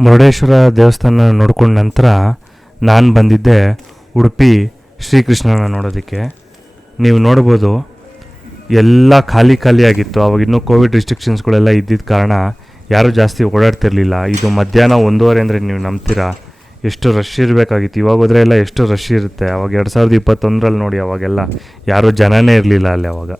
ಮುರುಡೇಶ್ವರ ದೇವಸ್ಥಾನ ನೋಡ್ಕೊಂಡ ನಂತರ ನಾನು ಬಂದಿದ್ದೆ ಉಡುಪಿ ಶ್ರೀಕೃಷ್ಣನ ನೋಡೋದಕ್ಕೆ. ನೀವು ನೋಡ್ಬೋದು ಎಲ್ಲ ಖಾಲಿ ಖಾಲಿಯಾಗಿತ್ತು. ಅವಾಗ ಇನ್ನೂ ಕೋವಿಡ್ ರಿಸ್ಟ್ರಿಕ್ಷನ್ಸ್ಗಳೆಲ್ಲ ಇದ್ದಿದ್ದ ಕಾರಣ ಯಾರೂ ಜಾಸ್ತಿ ಓಡಾಡ್ತಿರ್ಲಿಲ್ಲ. ಇದು ಮಧ್ಯಾಹ್ನ 1:30 ಅಂದರೆ ನೀವು ನಂಬ್ತೀರಾ ಎಷ್ಟು ರಶ್ ಇರಬೇಕಾಗಿತ್ತು. ಇವಾಗ ಹೋದರೆ ಎಲ್ಲ ಎಷ್ಟು ರಶ್ ಇರುತ್ತೆ. ಅವಾಗ 2021ರಲ್ಲಿ ನೋಡಿ, ಅವಾಗೆಲ್ಲ ಯಾರೂ ಜನನೇ ಇರಲಿಲ್ಲ ಅಲ್ಲಿ ಅವಾಗ.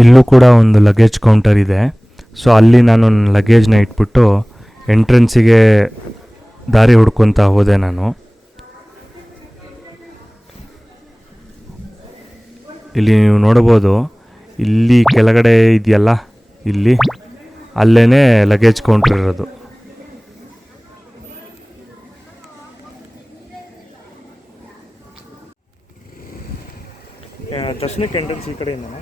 ಇಲ್ಲೂ ಕೂಡ ಒಂದು ಲಗೇಜ್ ಕೌಂಟರ್ ಇದೆ. ಸೊ ಅಲ್ಲಿ ನಾನು ನನ್ನ ಲಗೇಜ್ನ ಇಟ್ಬಿಟ್ಟು ಎಂಟ್ರೆನ್ಸಿಗೆ ದಾರಿ ಹುಡ್ಕೊತಾ ಹೋದೆ ನಾನು. ಇಲ್ಲಿ ನೀವು ನೋಡ್ಬೋದು, ಇಲ್ಲಿ ಕೆಳಗಡೆ ಇದೆಯಲ್ಲ, ಇಲ್ಲಿ ಅಲ್ಲೇ ಲಗೇಜ್ ಕೌಂಟರ್ ಇರೋದು. ದರ್ಶನಕ್ಕೆ ಎಂಟ್ರೆನ್ಸ್ ಈ ಕಡೆಯಿಂದ.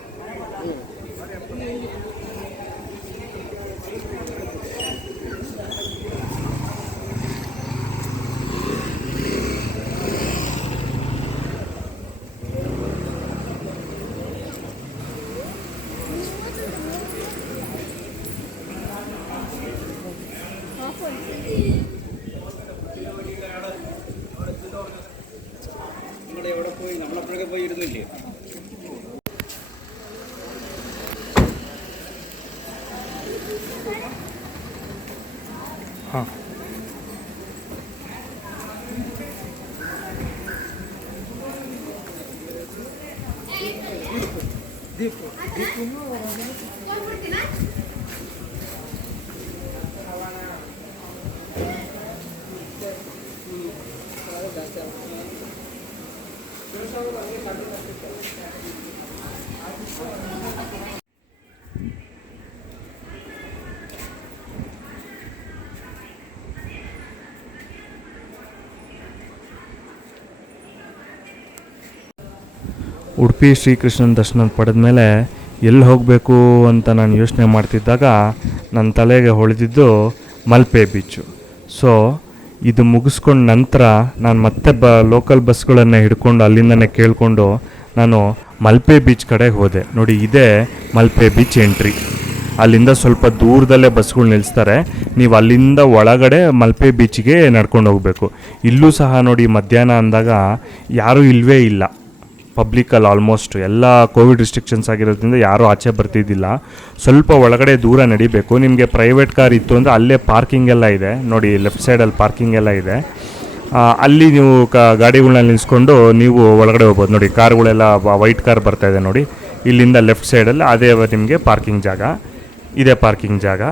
ಹಾಂ, ಉಡುಪಿ ಶ್ರೀಕೃಷ್ಣನ ದರ್ಶನ ಪಡೆದ ಮೇಲೆ ಎಲ್ಲಿ ಹೋಗಬೇಕು ಅಂತ ನಾನು ಯೋಚನೆ ಮಾಡ್ತಿದ್ದಾಗ ನನ್ನ ತಲೆಗೆ ಹೊಳೆದಿದ್ದು ಮಲ್ಪೆ ಬೀಚು. ಸೊ ಇದು ಮುಗಿಸ್ಕೊಂಡ ನಂತರ ನಾನು ಮತ್ತೆ ಲೋಕಲ್ ಬಸ್ಗಳನ್ನು ಹಿಡ್ಕೊಂಡು ಅಲ್ಲಿಂದನೇ ಕೇಳಿಕೊಂಡು ನಾನು ಮಲ್ಪೆ ಬೀಚ್ ಕಡೆಗೆ ಹೋದೆ. ನೋಡಿ, ಇದೇ ಮಲ್ಪೆ ಬೀಚ್ ಎಂಟ್ರಿ. ಅಲ್ಲಿಂದ ಸ್ವಲ್ಪ ದೂರದಲ್ಲೇ ಬಸ್ಗಳು ನಿಲ್ಲಿಸ್ತಾರೆ. ನೀವು ಅಲ್ಲಿಂದ ಒಳಗಡೆ ಮಲ್ಪೆ ಬೀಚಿಗೆ ನಡ್ಕೊಂಡು ಹೋಗಬೇಕು. ಇಲ್ಲೂ ಸಹ ನೋಡಿ, ಮಧ್ಯಾಹ್ನ ಅಂದಾಗ ಯಾರೂ ಇಲ್ಲವೇ ಇಲ್ಲ ಪಬ್ಲಿಕಲ್ಲಿ. ಆಲ್ಮೋಸ್ಟ್ ಎಲ್ಲ ಕೋವಿಡ್ ರಿಸ್ಟ್ರಿಕ್ಷನ್ಸ್ ಆಗಿರೋದ್ರಿಂದ ಯಾರೂ ಆಚೆ ಬರ್ತಿದ್ದಿಲ್ಲ. ಸ್ವಲ್ಪ ಒಳಗಡೆ ದೂರ ನಡಿಬೇಕು. ನಿಮಗೆ ಪ್ರೈವೇಟ್ ಕಾರ್ ಇತ್ತು ಅಂದರೆ ಅಲ್ಲೇ ಪಾರ್ಕಿಂಗ್ ಎಲ್ಲ ಇದೆ ನೋಡಿ, ಲೆಫ್ಟ್ ಸೈಡಲ್ಲಿ ಪಾರ್ಕಿಂಗ್ ಎಲ್ಲ ಇದೆ. ಅಲ್ಲಿ ನೀವು ಗಾಡಿಗಳನ್ನ ನಿಲ್ಲಿಸ್ಕೊಂಡು ನೀವು ಒಳಗಡೆ ಹೋಗ್ಬೋದು. ನೋಡಿ, ಕಾರ್ಗಳೆಲ್ಲ ವೈಟ್ ಕಾರ್ ಬರ್ತಾಯಿದೆ ನೋಡಿ, ಇಲ್ಲಿಂದ ಲೆಫ್ಟ್ ಸೈಡಲ್ಲಿ ಅದೇ ನಿಮಗೆ ಪಾರ್ಕಿಂಗ್ ಜಾಗ ಇದೆ. ಪಾರ್ಕಿಂಗ್ ಜಾಗ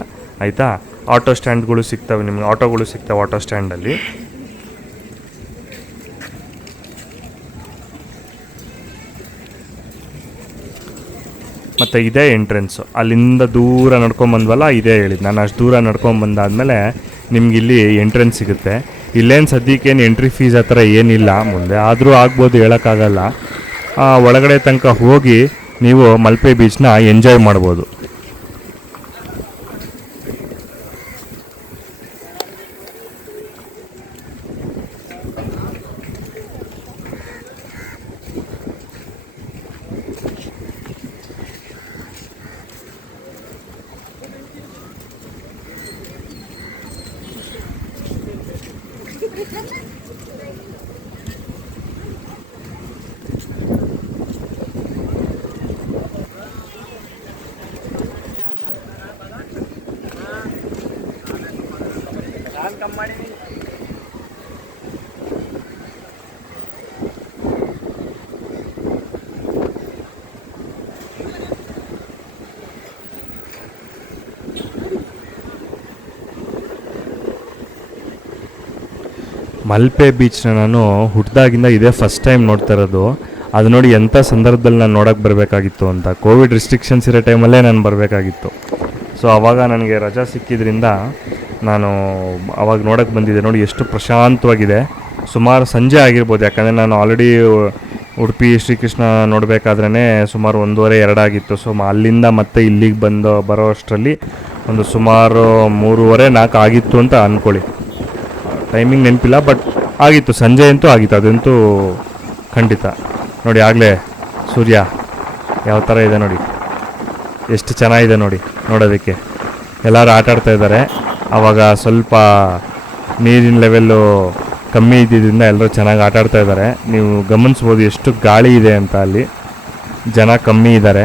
ಆಯಿತಾ. ಆಟೋ ಸ್ಟ್ಯಾಂಡ್ಗಳು ಸಿಗ್ತವೆ ನಿಮಗೆ, ಆಟೋಗಳು ಸಿಗ್ತವೆ ಆಟೋ ಸ್ಟ್ಯಾಂಡಲ್ಲಿ. ಮತ್ತು ಇದೇ ಎಂಟ್ರೆನ್ಸು. ಅಲ್ಲಿಂದ ದೂರ ನಡ್ಕೊಂಬಂದ್ವಲ್ಲ, ಇದೇ ಹೇಳಿದ್ದು ನಾನು. ಅಷ್ಟು ದೂರ ನಡ್ಕೊಂಬಂದಾದಮೇಲೆ ನಿಮ್ಗೆ ಇಲ್ಲಿ ಎಂಟ್ರೆನ್ಸ್ ಸಿಗುತ್ತೆ. ಇಲ್ಲೇನು ಸದ್ಯಕ್ಕೇನು ಎಂಟ್ರಿ ಫೀಸ್ ಆ ಥರ ಏನಿಲ್ಲ, ಮುಂದೆ ಆದರೂ ಆಗ್ಬೋದು, ಹೇಳೋಕ್ಕಾಗಲ್ಲ. ಒಳಗಡೆ ತನಕ ಹೋಗಿ ನೀವು ಮಲ್ಪೆ ಬೀಚ್ನ ಎಂಜಾಯ್ ಮಾಡ್ಬೋದು. ಮಲ್ಪೆ ಬೀಚ್ನ ನಾನು ಹುಟ್ಟಿದಾಗಿಂದ ಇದೇ ಫಸ್ಟ್ ಟೈಮ್ ನೋಡ್ತಾ ಇರೋದು. ಅದು ನೋಡಿ ಎಂಥ ಸಂದರ್ಭದಲ್ಲಿ ನಾನು ನೋಡೋಕ್ಕೆ ಬರಬೇಕಾಗಿತ್ತು ಅಂತ, ಕೋವಿಡ್ ರಿಸ್ಟ್ರಿಕ್ಷನ್ಸ್ ಇರೋ ಟೈಮಲ್ಲೇ ನಾನು ಬರಬೇಕಾಗಿತ್ತು. ಸೊ ಆವಾಗ ನನಗೆ ರಜಾ ಸಿಕ್ಕಿದ್ರಿಂದ ನಾನು ಅವಾಗ ನೋಡೋಕ್ಕೆ ಬಂದಿದ್ದೆ. ನೋಡಿ ಎಷ್ಟು ಪ್ರಶಾಂತವಾಗಿದೆ. ಸುಮಾರು ಸಂಜೆ ಆಗಿರ್ಬೋದು, ಯಾಕಂದರೆ ನಾನು ಆಲ್ರೆಡಿ ಉಡುಪಿ ಶ್ರೀಕೃಷ್ಣ ನೋಡಬೇಕಾದ್ರೇ ಸುಮಾರು 1:30-2 ಆಗಿತ್ತು. ಸೊ ಅಲ್ಲಿಂದ ಮತ್ತೆ ಇಲ್ಲಿಗೆ ಬರೋ ಅಷ್ಟರಲ್ಲಿ ಒಂದು ಸುಮಾರು 3:30-4 ಆಗಿತ್ತು ಅಂತ ಅಂದ್ಕೊಳ್ಳಿ. ಟೈಮಿಂಗ್ ನೆನಪಿಲ್ಲ, ಬಟ್ ಆಗಿತ್ತು, ಸಂಜೆ ಅಂತೂ ಆಗಿತ್ತು, ಅದಂತೂ ಖಂಡಿತ. ನೋಡಿ ಆಗಲೇ ಸೂರ್ಯ ಯಾವ ಥರ ಇದೆ ನೋಡಿ, ಎಷ್ಟು ಚೆನ್ನಾಗಿದೆ ನೋಡಿ ನೋಡೋದಕ್ಕೆ. ಎಲ್ಲರೂ ಆಟಾಡ್ತಾ ಇದ್ದಾರೆ. ಆವಾಗ ಸ್ವಲ್ಪ ನೀರಿನ ಲೆವೆಲ್ಲು ಕಮ್ಮಿ ಇದ್ದಿದ್ದರಿಂದ ಎಲ್ಲರೂ ಚೆನ್ನಾಗಿ ಆಟಾಡ್ತಾ ಇದ್ದಾರೆ. ನೀವು ಗಮನಿಸ್ಬೋದು ಎಷ್ಟು ಗಾಳಿ ಇದೆ ಅಂತ. ಅಲ್ಲಿ ಜನ ಕಮ್ಮಿ ಇದ್ದಾರೆ.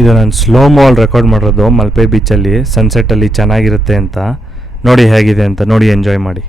ಇದು ನಾನು ಸ್ಲೋ ಮೋಲ್ ರೆಕಾರ್ಡ್ ಮಾಡಿರೋದು ಮಲ್ಪೆ ಬೀಚಲ್ಲಿ ಸನ್ಸೆಟ್ಟಲ್ಲಿ ಚೆನ್ನಾಗಿರುತ್ತೆ ಅಂತ. ನೋಡಿ ಹೇಗಿದೆ ಅಂತ, ನೋಡಿ ಎಂಜಾಯ್ ಮಾಡಿ.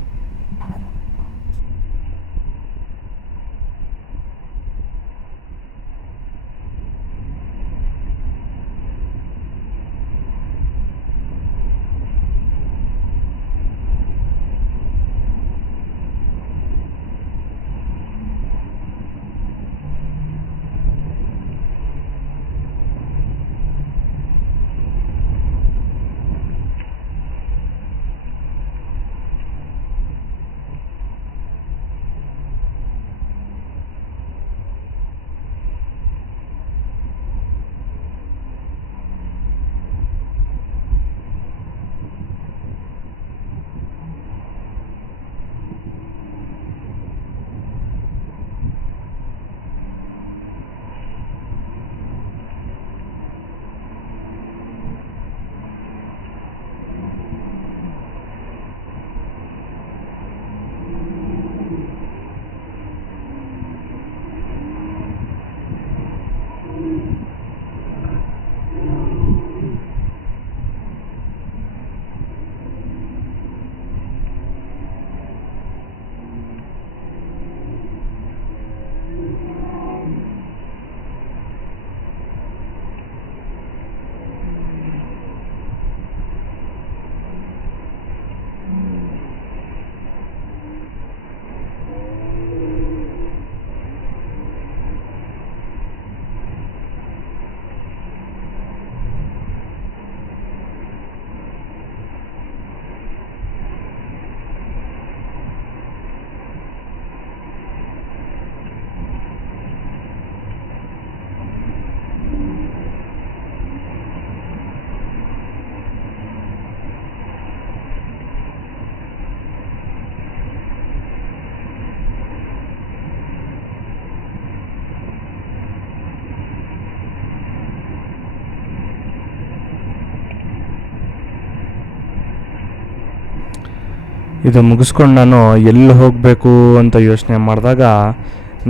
ಇದು ಮುಗಿಸ್ಕೊಂಡು ನಾನು ಎಲ್ಲಿ ಹೋಗಬೇಕು ಅಂತ ಯೋಚನೆ ಮಾಡಿದಾಗ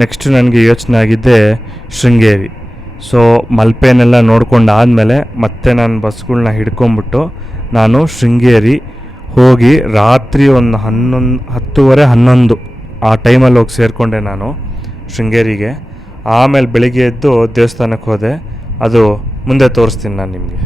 ನೆಕ್ಸ್ಟ್ ನನಗೆ ಯೋಚನೆ ಆಗಿದ್ದೆ ಶೃಂಗೇರಿ. ಸೊ ಮಲ್ಪೆನೆಲ್ಲ ನೋಡ್ಕೊಂಡು ಆದಮೇಲೆ ಮತ್ತೆ ನಾನು ಬಸ್ಗಳನ್ನ ಹಿಡ್ಕೊಂಬಿಟ್ಟು ನಾನು ಶೃಂಗೇರಿ ಹೋಗಿ ರಾತ್ರಿ ಒಂದು 10:30-11 ಆ ಟೈಮಲ್ಲಿ ಹೋಗಿ ಸೇರಿಕೊಂಡೆ ನಾನು ಶೃಂಗೇರಿಗೆ. ಆಮೇಲೆ ಬೆಳಿಗ್ಗೆ ಎದ್ದು ದೇವಸ್ಥಾನಕ್ಕೆ ಹೋದೆ. ಅದು ಮುಂದೆ ತೋರಿಸ್ತೀನಿ ನಾನು ನಿಮಗೆ.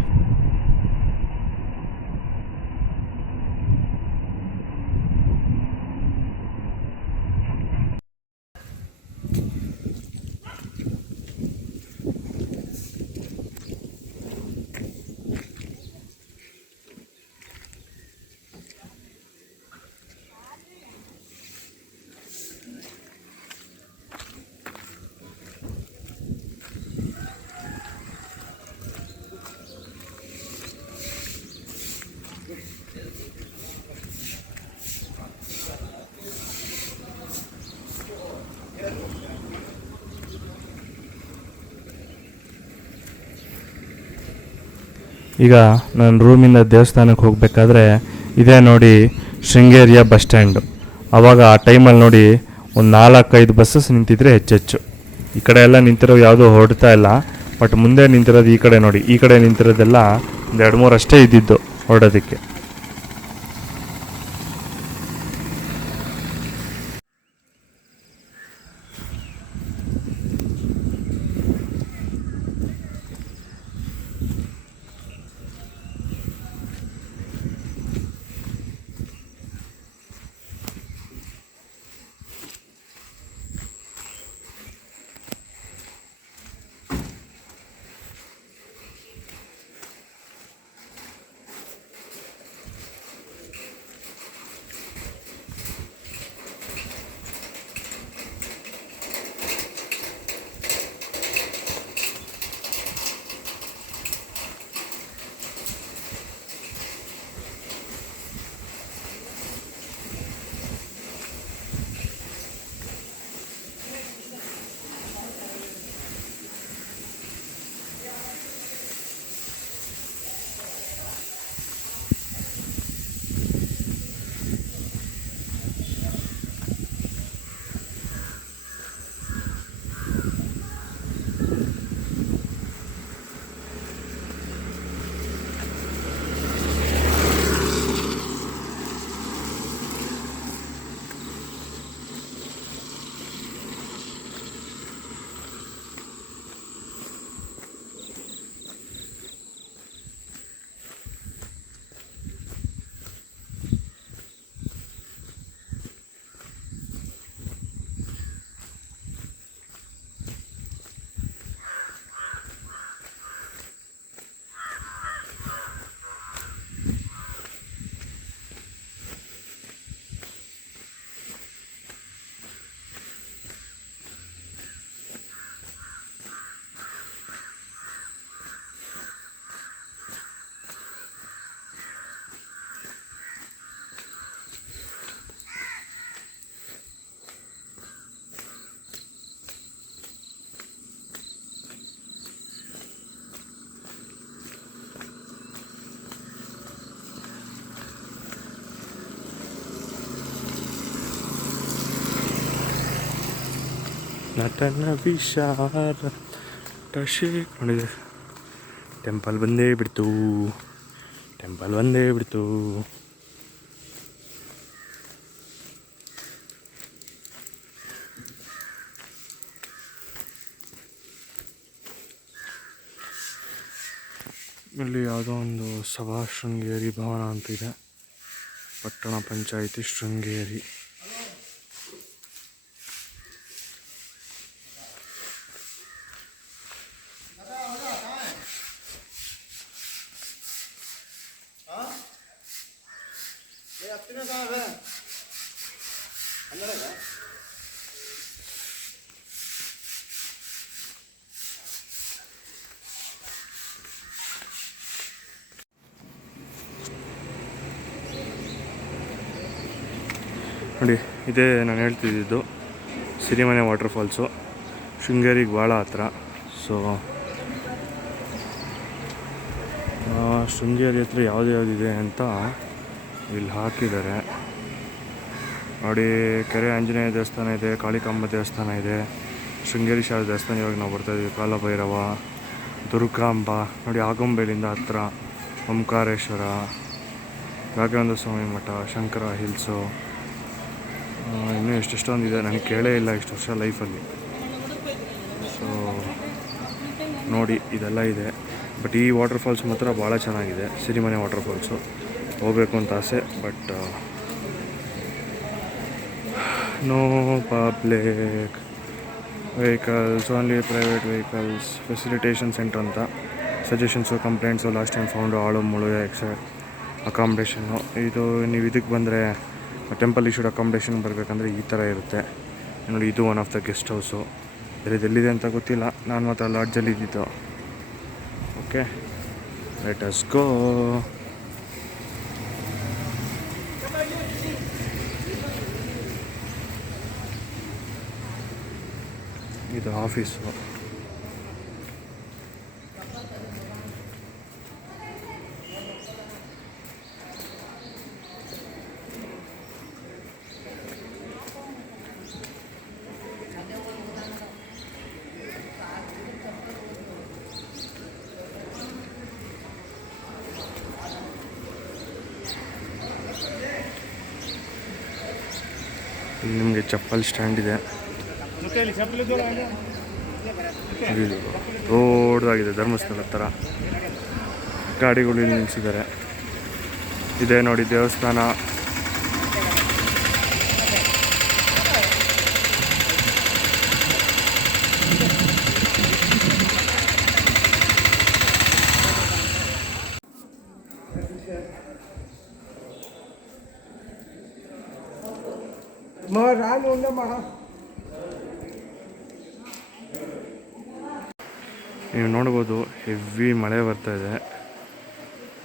ಈಗ ನಾನು ರೂಮಿಂದ ದೇವಸ್ಥಾನಕ್ಕೆ ಹೋಗಬೇಕಾದ್ರೆ ಇದೇ ನೋಡಿ ಶೃಂಗೇರಿಯ ಬಸ್ ಸ್ಟ್ಯಾಂಡು. ಆವಾಗ ಆ ಟೈಮಲ್ಲಿ ನೋಡಿ ಒಂದು 4-5 ಬಸ್ಸಸ್ ನಿಂತಿದ್ರೆ ಹೆಚ್ಚೆಚ್ಚು. ಈ ಕಡೆ ಎಲ್ಲ ನಿಂತಿರೋ ಯಾವುದೂ ಹೊರಡ್ತಾ ಇಲ್ಲ. ಬಟ್ ಮುಂದೆ ನಿಂತಿರೋದು ಈ ಕಡೆ ನೋಡಿ, ಈ ಕಡೆ ನಿಂತಿರೋದೆಲ್ಲ ಒಂದು 2-3 ಅಷ್ಟೇ ಇದ್ದಿದ್ದು ಹೊರಡೋದಕ್ಕೆ. ನಟನ ವಿಶಾರ ಶೇಕ್ ನೋಡಿದೆ. ಟೆಂಪಲ್ ಬಂದೇ ಬಿಡ್ತು. ಇಲ್ಲಿ ಯಾವುದೋ ಒಂದು ಸಭಾ ಶೃಂಗೇರಿ ಭವನ ಅಂತಿದೆ. ಪಟ್ಟಣ ಪಂಚಾಯಿತಿ ಶೃಂಗೇರಿ. ನೋಡಿ, ಇದೇ ನಾನು ಹೇಳ್ತಿದ್ದು ಸಿರಿಮನೆ ವಾಟರ್ಫಾಲ್ಸು. ಶೃಂಗೇರಿಗೆ ಭಾಳ ಹತ್ರ. ಸೊ ಶೃಂಗೇರಿ ಹತ್ರ ಯಾವುದಿದೆ ಅಂತ ಇಲ್ಲಿ ಹಾಕಿದ್ದಾರೆ ನೋಡಿ. ಕೆರೆ ಆಂಜನೇಯ ದೇವಸ್ಥಾನ ಇದೆ, ಕಾಳಿಕಾಂಬ ದೇವಸ್ಥಾನ ಇದೆ, ಶೃಂಗೇರಿ ಶಾರದಾ ದೇವಸ್ಥಾನ. ಇವಾಗ ನಾವು ಬರ್ತಾಯಿದ್ದೀವಿ. ಕಾಲಭೈರವ, ದುರ್ಗಾಂಬ ನೋಡಿ, ಆಗುಂಬೆಲಿಂದ ಹತ್ರ, ಓಂಕಾರೇಶ್ವರ, ರಾಘವೇಂದ್ರ ಸ್ವಾಮಿ ಮಠ, ಶಂಕರ ಹಿಲ್ಸು, ಇನ್ನೂ ಎಷ್ಟೊಂದಿದೆ. ನನಗೆ ಕೇಳೇ ಇಲ್ಲ ಇಷ್ಟು ವರ್ಷ ಲೈಫಲ್ಲಿ. ಸೊ ನೋಡಿ, ಇದೆಲ್ಲ ಇದೆ. ಬಟ್ ಈ ವಾಟರ್ಫಾಲ್ಸ್ ಮಾತ್ರ ಭಾಳ ಚೆನ್ನಾಗಿದೆ. ಸಿರಿಮನೆ ವಾಟರ್ಫಾಲ್ಸು ಹೋಗಬೇಕು ಅಂತ ಆಸೆ. But no public vehicles, only private vehicles. Facilitation centre ಅಂತ. Suggestions, complaints, last time found, ಆಳು ಮುಳು ಅಕಾಮಿಡೇಷನ್ನು. ಇದು ನೀವು ಇದಕ್ಕೆ ಬಂದರೆ ಟೆಂಪಲ್ ಇಶ್ಯೂಡ್ ಅಕಾಮಿಡೇಷನ್ ಬರಬೇಕಂದ್ರೆ ಈ ಥರ ಇರುತ್ತೆ ನೋಡಿ. ಇದು one of the guest house. ಬೇರೆದು ಎಲ್ಲಿದೆ ಅಂತ ಗೊತ್ತಿಲ್ಲ. ನಾನು ಮಾತ್ರ ಲಾಡ್ಜಲ್ಲಿ ಇದ್ದಿದ್ದು. Okay, let us go. ಇದು ಆಫೀಸು. ಇಲ್ಲಿ ನಿಮಗೆ ಚಪ್ಪಲ್ ಸ್ಟ್ಯಾಂಡ್ ಇದೆ. ರೋಡ್ದಾಗಿದೆ, ಧರ್ಮಸ್ಥಳ ಥರ. ಗಾಡಿಗಳು ಇಲ್ಲಿ ನಿಲ್ಲಿಸಿದ್ದಾರೆ. ಇದೆ ನೋಡಿ ದೇವಸ್ಥಾನ. ನೀವು ನೋಡ್ಬೋದು, ಹೆವಿ ಮಳೆ ಬರ್ತಾ ಇದೆ.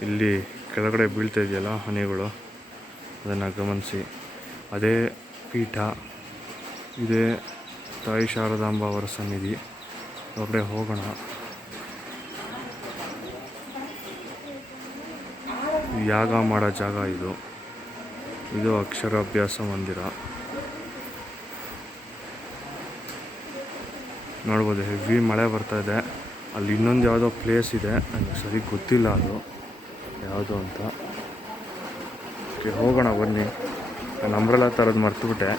ಇಲ್ಲಿ ಕೆಳಗಡೆ ಬೀಳ್ತಾ ಇದೆಯಲ್ಲ ಹನಿಗಳು, ಅದನ್ನು ಗಮನಿಸಿ. ಅದೇ ಪೀಠ, ಇದೇ ತಾಯಿ ಶಾರದಾಂಬ ಅವರ ಸನ್ನಿಧಿ. ಹೊರಗಡೆ ಹೋಗೋಣ. ಯಾಗ ಮಾಡೋ ಜಾಗ ಇದು. ಇದು ಅಕ್ಷರಾಭ್ಯಾಸ ಮಂದಿರ. ನೋಡ್ಬೋದು, ಹೆವಿ ಮಳೆ ಬರ್ತಾ ಇದೆ. ಅಲ್ಲಿ ಇನ್ನೊಂದು ಯಾವುದೋ ಪ್ಲೇಸ್ ಇದೆ, ನನಗೆ ಸರಿ ಗೊತ್ತಿಲ್ಲ ಅದು ಯಾವುದು ಅಂತ. ಓಕೆ, ಹೋಗೋಣ ಬನ್ನಿ. ನಾನು ಅಂಬ್ರೆಲಾ ಥರದ್ದು ಮರ್ತುಬಿಟ್ಟೆ.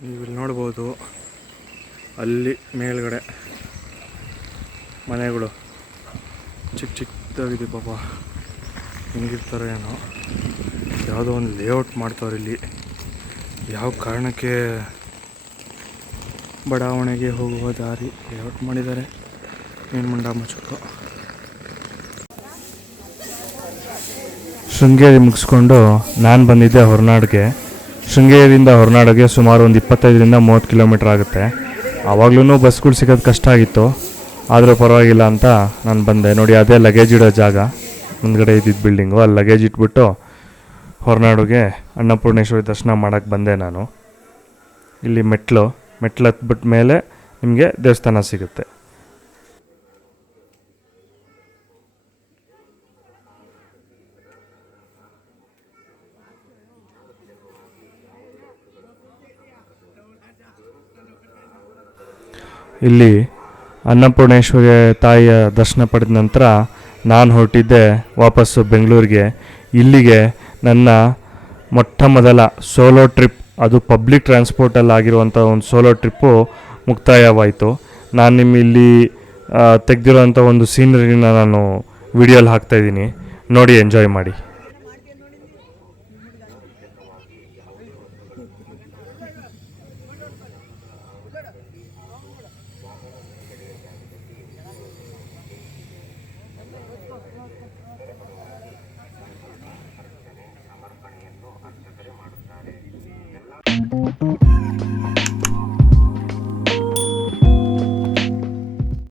ನೀವು ಇಲ್ಲಿ ನೋಡ್ಬೋದು, ಅಲ್ಲಿ ಮೇಲ್ಗಡೆ ಮನೆಗಳು ಚಿಕ್ಕ ಚಿಕ್ಕದಾಗಿದೆ ಪಾಪ. ಹೆಂಗಿರ್ತಾರೋ ಏನೋ. ಯಾವುದೋ ಒಂದು ಲೇಔಟ್ ಮಾಡ್ತಾವ್ರೆ ಇಲ್ಲಿ. ಯಾವ ಕಾರಣಕ್ಕೆ ಬಡಾವಣೆಗೆ ಹೋಗುವ ದಾರಿ ಲೇಔಟ್ ಮಾಡಿದ್ದಾರೆ, ಏನು ಮುಂಡ ಮುಚ್ಚೋದು. ಶೃಂಗೇರಿ ಮುಗಿಸ್ಕೊಂಡು ನಾನು ಬಂದಿದ್ದೆ ಹೊರನಾಡಿಗೆ. ಶೃಂಗೇರಿಯಿಂದ ಹೊರನಾಡಿಗೆ ಸುಮಾರು ಒಂದು 25-30 ಕಿಲೋಮೀಟ್ರ್ ಆಗುತ್ತೆ. ಆವಾಗ್ಲೂ ಬಸ್ಗಳು ಸಿಗೋದು ಕಷ್ಟ ಆಗಿತ್ತು, ಆದರೂ ಪರವಾಗಿಲ್ಲ ಅಂತ ನಾನು ಬಂದೆ. ನೋಡಿ, ಅದೇ ಲಗೇಜ್ ಇಡೋ ಜಾಗ, ಮುಂದ್ಗಡೆ ಇದ್ದಿದ್ದು ಬಿಲ್ಡಿಂಗು. ಅಲ್ಲಿ ಲಗೇಜ್ ಇಟ್ಬಿಟ್ಟು ಹೊರನಾಡಿಗೆ ಅನ್ನಪೂರ್ಣೇಶ್ವರಿ ದರ್ಶನ ಮಾಡೋಕ್ಕೆ ಬಂದೆ ನಾನು. ಇಲ್ಲಿ ಮೆಟ್ಲು ಹತ್ಬಿಟ್ಟ ಮೇಲೆ ನಿಮಗೆ ದೇವಸ್ಥಾನ ಸಿಗುತ್ತೆ. ಇಲ್ಲಿ ಅನ್ನಪೂರ್ಣೇಶ್ವರಿ ತಾಯಿಯ ದರ್ಶನ ಪಡೆದ ನಂತರ ನಾನು ಹೊರಟಿದ್ದೆ ವಾಪಸ್ಸು ಬೆಂಗಳೂರಿಗೆ. ಇಲ್ಲಿಗೆ ನನ್ನ ಮೊಟ್ಟ ಮೊದಲ ಸೋಲೋ ಟ್ರಿಪ್, ಅದು ಪಬ್ಲಿಕ್ ಟ್ರಾನ್ಸ್ಪೋರ್ಟಲ್ಲಿ ಆಗಿರುವಂಥ ಒಂದು ಸೋಲೋ ಟ್ರಿಪ್ಪು ಮುಕ್ತಾಯವಾಯಿತು. ನಾನು ನಿಮ್ಮ ಇಲ್ಲಿ ತೆಗೆದಿರೋಂಥ ಒಂದು ಸೀನರಿನ ನಾನು ವಿಡಿಯೋಲಿ ಹಾಕ್ತಾಯಿದ್ದೀನಿ, ನೋಡಿ ಎಂಜಾಯ್ ಮಾಡಿ.